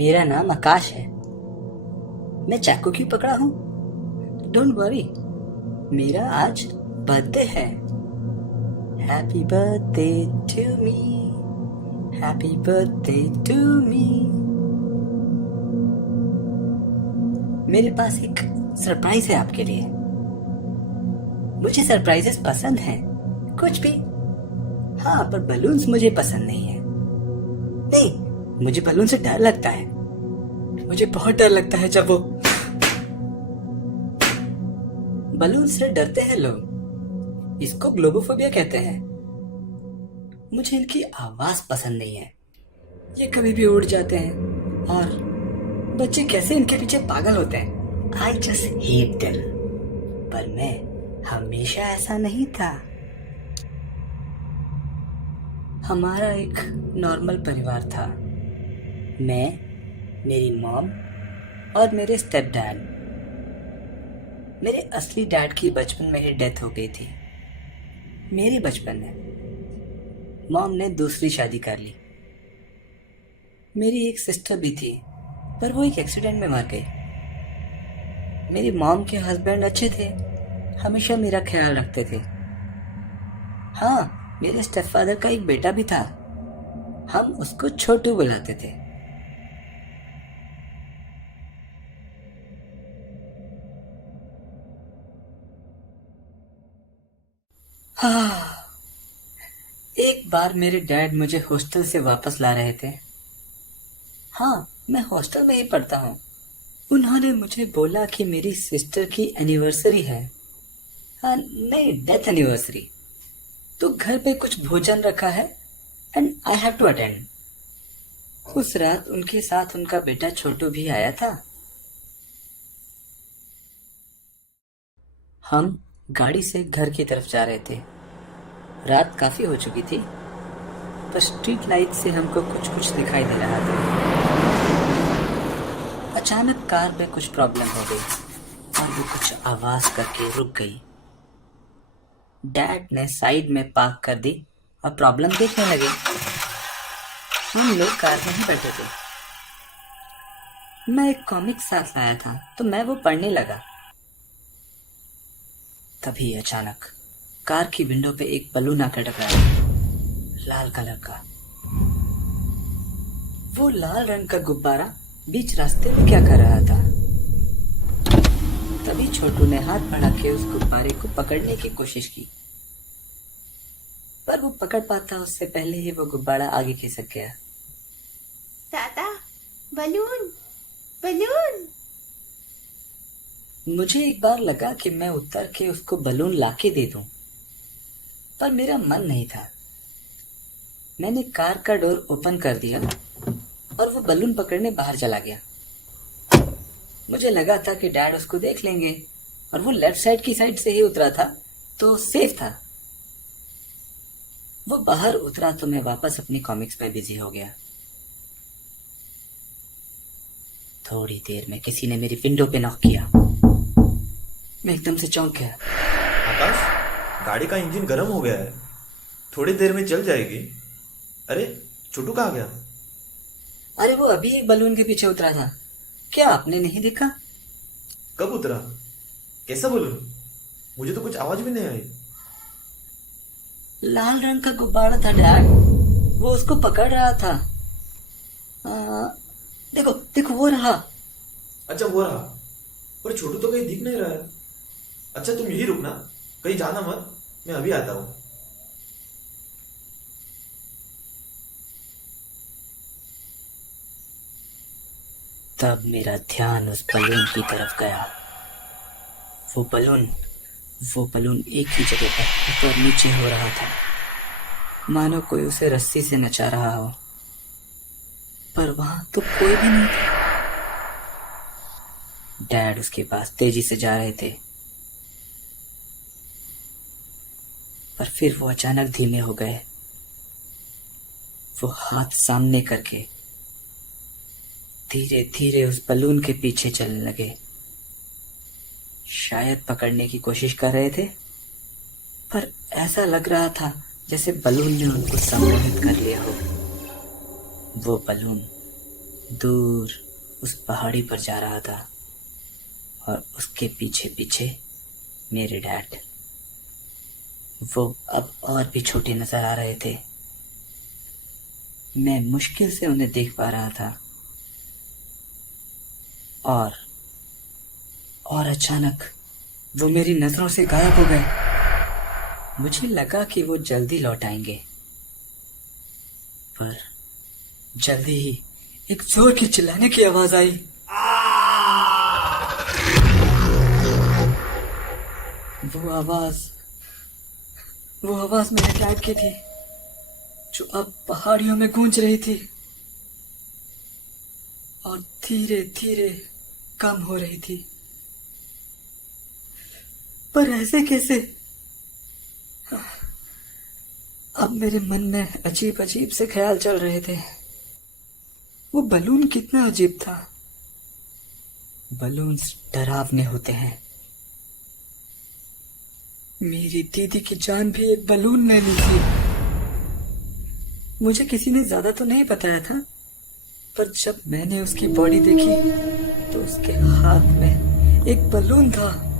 मेरा नाम आकाश है। मैं चाकू क्यों पकड़ा हूँ? डोंट वरी, मेरा आज बर्थडे है। Happy birthday to me, happy birthday to me. मेरे पास एक सरप्राइज है आपके लिए। मुझे सरप्राइजेस पसंद हैं, कुछ भी। हाँ, पर बलून्स मुझे पसंद नहीं है। नहीं, मुझे बलून से डर लगता है। मुझे बहुत डर लगता है जब वो बलून से डरते हैं लोग। इसको ग्लोबोफोबिया कहते हैं। मुझे इनकी आवाज पसंद नहीं है। ये कभी भी उड़ जाते हैं और बच्चे कैसे इनके पीछे पागल होते हैं। I just hate them. पर मैं हमेशा ऐसा नहीं था। हमारा एक नॉर्मल परिवार था। मैं, मेरी मॉम और मेरे स्टेप डैड। मेरे असली डैड की बचपन में ही डेथ हो गई थी। मेरे बचपन में मॉम ने दूसरी शादी कर ली। मेरी एक सिस्टर भी थी, पर वो एक एक्सीडेंट में मर गई। मेरी मॉम के हस्बैंड अच्छे थे, हमेशा मेरा ख्याल रखते थे। हाँ, मेरे स्टेपफादर का एक बेटा भी था। हम उसको छोटू बुलाते थे। हाँ, एक बार मेरे डैड मुझे हॉस्टल से वापस ला रहे थे। हाँ, मैं हॉस्टल में ही पढ़ता हूँ। उन्होंने मुझे बोला कि मेरी सिस्टर की एनिवर्सरी है। हाँ, नहीं, डेथ एनिवर्सरी। तो घर पे कुछ भोजन रखा है and I have to attend. उस रात उनके साथ उनका बेटा छोटू भी आया था। हम गाड़ी से घर की तरफ जा रहे थे। रात काफी हो चुकी थी, पर स्ट्रीट लाइट से हमको कुछ कुछ दिखाई दे रहा था। अचानक कार में कुछ प्रॉब्लम हो गई और वो कुछ आवाज करके रुक गई। डैड ने साइड में पार्क कर दी और प्रॉब्लम देखने लगे। हम लोग कार में ही बैठे थे। मैं एक कॉमिक साथ लाया था, तो मैं वो पढ़ने लगा। तभी अचानक कार की विंडो पे एक बलून आकर टकराया, लाल कलर का। वो लाल रंग का गुब्बारा बीच रास्ते में क्या कर रहा था? तभी छोटू ने हाथ बढ़ा के उस गुब्बारे को पकड़ने की कोशिश की, पर वो पकड़ पाता उससे पहले ही वो गुब्बारा आगे खिसक गया। दादा, बलून बलून। मुझे एक बार लगा कि मैं उतर के उसको बलून लाके दे दूं, पर मेरा मन नहीं था। मैंने कार का डोर ओपन कर दिया और वो बलून पकड़ने बाहर चला गया। मुझे लगा था कि डैड उसको देख लेंगे और वो लेफ्ट साइड की साइड से ही उतरा था, तो सेफ था। वो बाहर उतरा तो मैं वापस अपनी कॉमिक्स में बिजी हो गया। थोड़ी देर में किसी ने मेरी विंडो पे नॉक किया। मैं एकदम से चौंक गया। आकाश, गाड़ी का इंजन गर्म हो गया है, थोड़ी देर में चल जाएगी। अरे, छोटू कहाँ गया? अरे, वो अभी एक बलून के पीछे उतरा था। क्या आपने नहीं देखा? कब उतरा? कैसा बलून? मुझे तो कुछ आवाज भी नहीं आई। लाल रंग का गुब्बारा था डैड, वो उसको पकड़ रहा था। देखो देखो, वो रहा। अच्छा, वो रहा। पर छोटू तो कहीं दिख नहीं रहा है। अच्छा, तुम यही रुकना, कहीं जाना मत, मैं अभी आता हूँ। तब मेरा ध्यान उस बलून की तरफ गया। वो बलून वो बलून एक ही जगह पर ऊपर नीचे हो रहा था, मानो कोई उसे रस्सी से नचा रहा हो। पर वहां तो कोई भी नहीं था। डैड उसके पास तेजी से जा रहे थे, पर फिर वो अचानक धीमे हो गए। वो हाथ सामने करके धीरे धीरे उस बलून के पीछे चलने लगे। शायद पकड़ने की कोशिश कर रहे थे, पर ऐसा लग रहा था जैसे बलून ने उनको सम्मोहित कर लिया हो। वो बलून दूर उस पहाड़ी पर जा रहा था और उसके पीछे पीछे मेरे डैड। वो अब और भी छोटे नजर आ रहे थे। मैं मुश्किल से उन्हें देख पा रहा था और अचानक वो मेरी नजरों से गायब हो गए। मुझे लगा कि वो जल्दी लौट आएंगे, पर जल्दी ही एक जोर की चिल्लाने की आवाज आई। वो आवाज मेरे डैड की थी, जो अब पहाड़ियों में गूंज रही थी और धीरे धीरे कम हो रही थी। पर ऐसे कैसे? अब मेरे मन में अजीब अजीब से ख्याल चल रहे थे। वो बलून कितना अजीब था। बलून्स डरावने होते हैं। मेरी दीदी की जान भी एक बलून ने ली थी। मुझे किसी ने ज्यादा तो नहीं बताया था, पर जब मैंने उसकी बॉडी देखी तो उसके हाथ में एक बलून था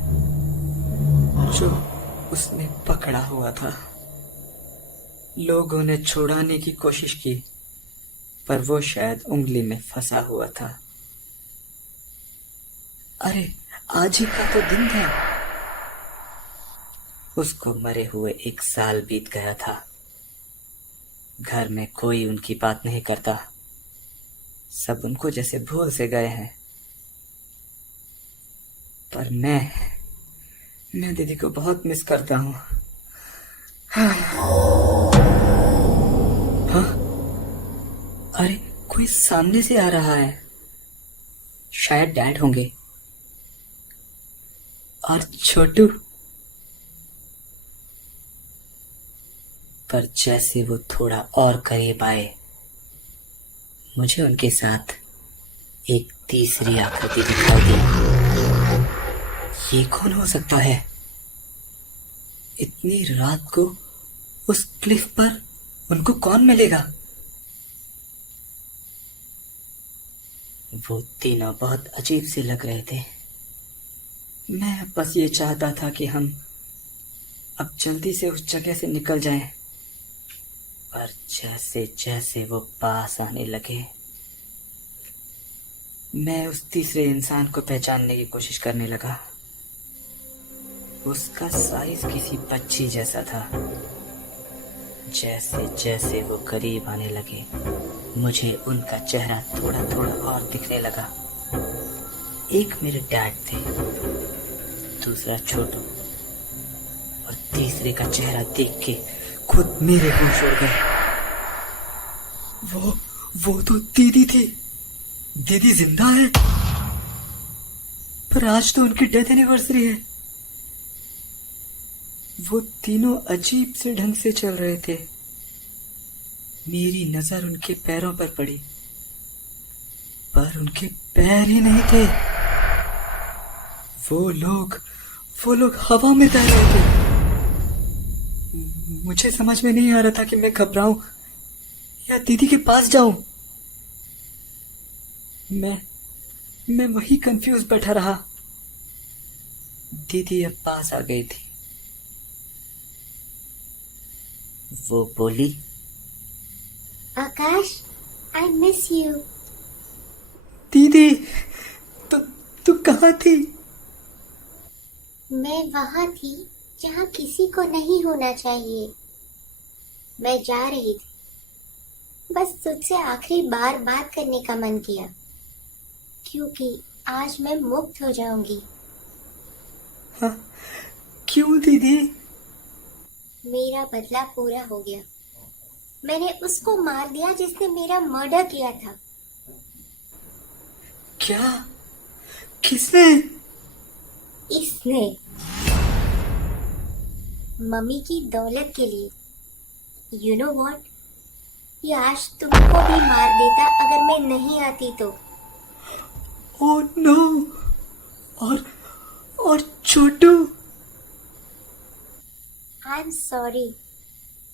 जो उसने पकड़ा हुआ था। लोगों ने छुड़ाने की कोशिश की, पर वो शायद उंगली में फंसा हुआ था। अरे, आज ही का तो दिन था। उसको मरे हुए 1 साल बीत गया था। घर में कोई उनकी बात नहीं करता। सब उनको जैसे भूल से गए हैं। पर मैं दीदी को बहुत मिस करता हूँ। हाँ। अरे, कोई सामने से आ रहा है। शायद डैड होंगे। और छोटू। पर जैसे वो थोड़ा और करीब आए, मुझे उनके साथ एक तीसरी आकृति दिखाई दी। ये कौन हो सकता है? इतनी रात को उस क्लिफ पर उनको कौन मिलेगा? वो तीनों बहुत अजीब से लग रहे थे। मैं बस ये चाहता था कि हम अब जल्दी से उस जगह से निकल जाएं। पर जैसे जैसे वो पास आने लगे, मैं उस तीसरे इंसान को पहचानने की कोशिश करने लगा। उसका साइज किसी बच्ची जैसा था। जैसे जैसे वो करीब आने लगे, मुझे उनका चेहरा थोड़ा थोड़ा और दिखने लगा। एक मेरे डैड थे, दूसरा छोटू, और तीसरे का चेहरा देख के खुद मेरे होश उड़ गए। वो तो दीदी थी। दीदी जिंदा है। पर आज तो उनकी डेथ एनिवर्सरी है। वो तीनों अजीब से ढंग से चल रहे थे। मेरी नजर उनके पैरों पर पड़ी, पर उनके पैर ही नहीं थे। वो लोग हवा में तैर रहे थे। मुझे समझ में नहीं आ रहा था कि मैं घबराऊं या दीदी के पास जाऊं। मैं वही कंफ्यूज बैठा रहा। दीदी अब पास आ गई थी। वो बोली, आकाश, आई मिस यू। दीदी, तू कहाँ थी? मैं वहां थी जहां किसी को नहीं होना चाहिए। मैं जा रही थी, बस तुझसे आखिरी बार बात करने का मन किया, क्योंकि आज मैं मुक्त हो जाऊंगी। हाँ, क्यों दीदी? मेरा बदला पूरा हो गया। मैंने उसको मार दिया जिसने मेरा मर्डर किया था। क्या? किसने? इसने मम्मी की दौलत के लिए। यू नो व्हाट, ये आज तुमको भी मार देता अगर मैं नहीं आती तो। Oh no. और छोटू? आई एम सॉरी,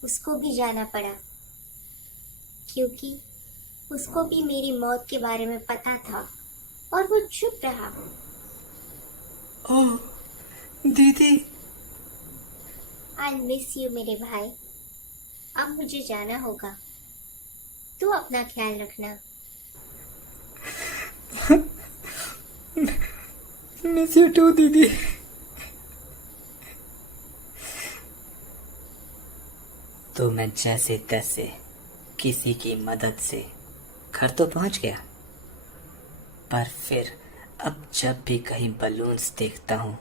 उसको भी जाना पड़ा, क्योंकि उसको भी मेरी मौत के बारे में पता था और वो चुप रहा। ओह दीदी, आई मिस यू मेरे भाई। अब मुझे जाना होगा, तू अपना ख्याल रखना। मिस यू टू दीदी। तो मैं जैसे तैसे किसी की मदद से घर तो पहुंच गया, पर फिर अब जब भी कहीं बलून्स देखता हूँ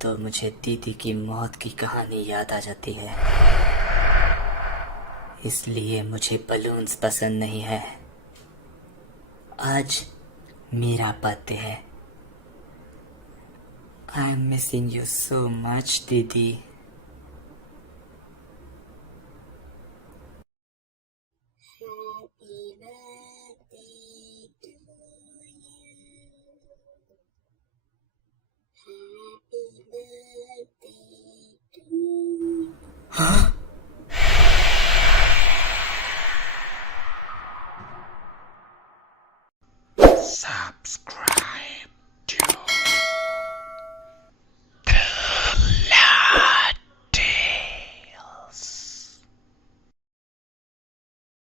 तो मुझे दीदी की मौत की कहानी याद आ जाती है। इसलिए मुझे बलून्स पसंद नहीं है। आज मेरा बर्थडे है। I am missing you so much दीदी। Happy birthday to you. Happy birthday to you. हाँ,